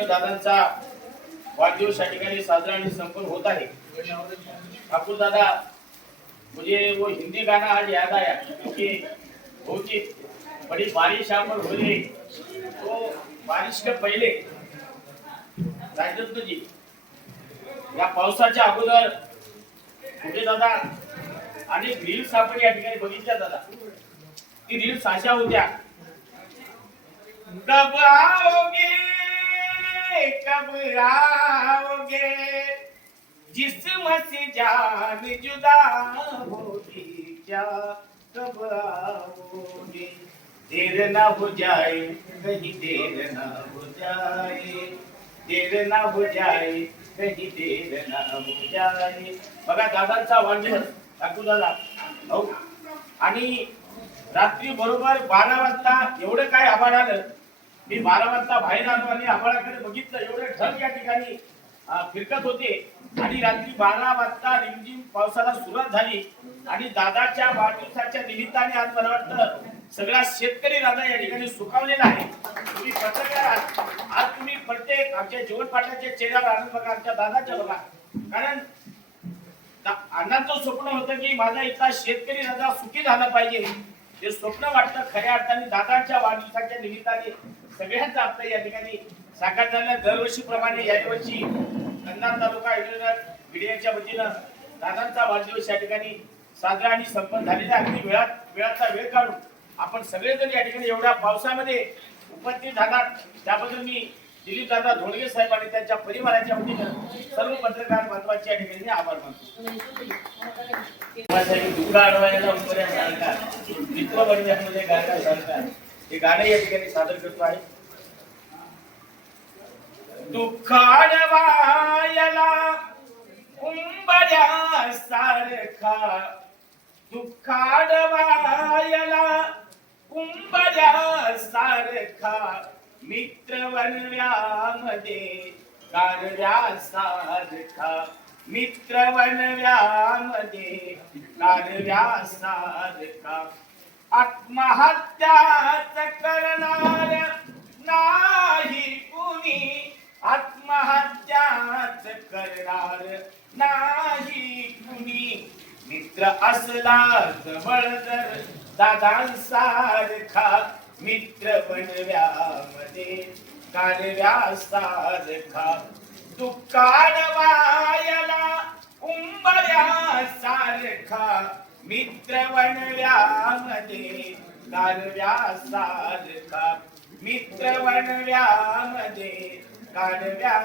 दादांचा वाढदिवस या ठिकाणी साजरा आणि संपन्न होत आहे। ठाकुर दादा मुझे वो हिंदी गाना आज याद आया क्योंकि बहुत ही बड़ी बारिश यहाँ पर हो रही, तो बारिश के पहले राजदत्त जी या पावसाच्या अगोदर कुठे दादा आणि रील्स आपण या ठिकाणी बघितल्या दादा, ती रील्स अशा होत्या, कब आओगे कब आओगे जिस्म से जान जुदा होगी क्या, कब आओगे देर ना हो जाए कहीं देर ना हो जाए, देर ना हो जाए कहीं देर ना हो जाए। बघा दादांचा वाढदिवस ठाकूर दादा हो, आणि रात्री बरोबर 12 वाजता एवढं काय आभाळ आलं, मी 12 वाजता बाहेर आलो आणि आभाळाकडे बघितलं, एवढे ढग या ठिकाणी फिरकत होते आणि रात्री 12 वाजता रिमझिम पावसाला सुरुवात झाली आणि दादाच्या वाढदिवसाच्या निमित्ताने आज मला वाटतं सगळा शेतकरी दादा या ठिकाणी सुखावलेला आहे। तुम्ही पत्रकार आहात, आज तुम्ही प्रत्येक आमच्या जीवन पाटलाच्या चेहऱ्यावर आनंद बघा, आमच्या दादाच्या बघा, कारण अण्णांचं स्वप्न होतं की माझा इथला शेतकरी दादा सुखी झाला पाहिजे, ते स्वप्न वाटतं खऱ्या अर्थाने दादाच्या वाढदिवसाच्या निमित्ताने सगळ्यांचा आपल्या या ठिकाणी साकार झाला। दरवर्षीप्रमाणे यावर्षी कंधार तालुका मीडियाच्या वतीनं दादांचा वाढदिवस या ठिकाणी साजरा आणि संपन्न झालेला आहे। अगदी वेळाचा वेळ काढून आपण सगळेजण या ठिकाणी एवढ्या पावसामध्ये उपस्थित झालात, त्याबद्दल मी दिलीप दादा धोंडगे साहेब आणि त्यांच्या परिवाराच्या वतीनं सर्व पत्रकार बांधवांचे या ठिकाणी आभार मानतो। दुःख अडवायला उभ्या सरकार मित्र बनण्यामध्ये गायला सरकार हे गाणं या ठिकाणी सादर करतो आहे। दुःख अडवायला उंबऱ्या सारखा, दुःख अडवायला उंबऱ्या सारखा, मित्र वनव्यामध्ये कारव्यासारखा, मित्र वनव्यामध्ये कारव्यासारखा, आत्महत्याच करणार नाही कुणी, आत्महत्याच करणार नाही कुणी, मित्र असला जवळ जर दादांसारखा, मित्र बनव्यामध्ये कारव्यासारखा, दुःख अडवायला उंबऱ्यासारखा, मित्र बनव्यामध्ये कारव्यासारखा, मित्र बनव्यामध्ये कारव्यासारखा।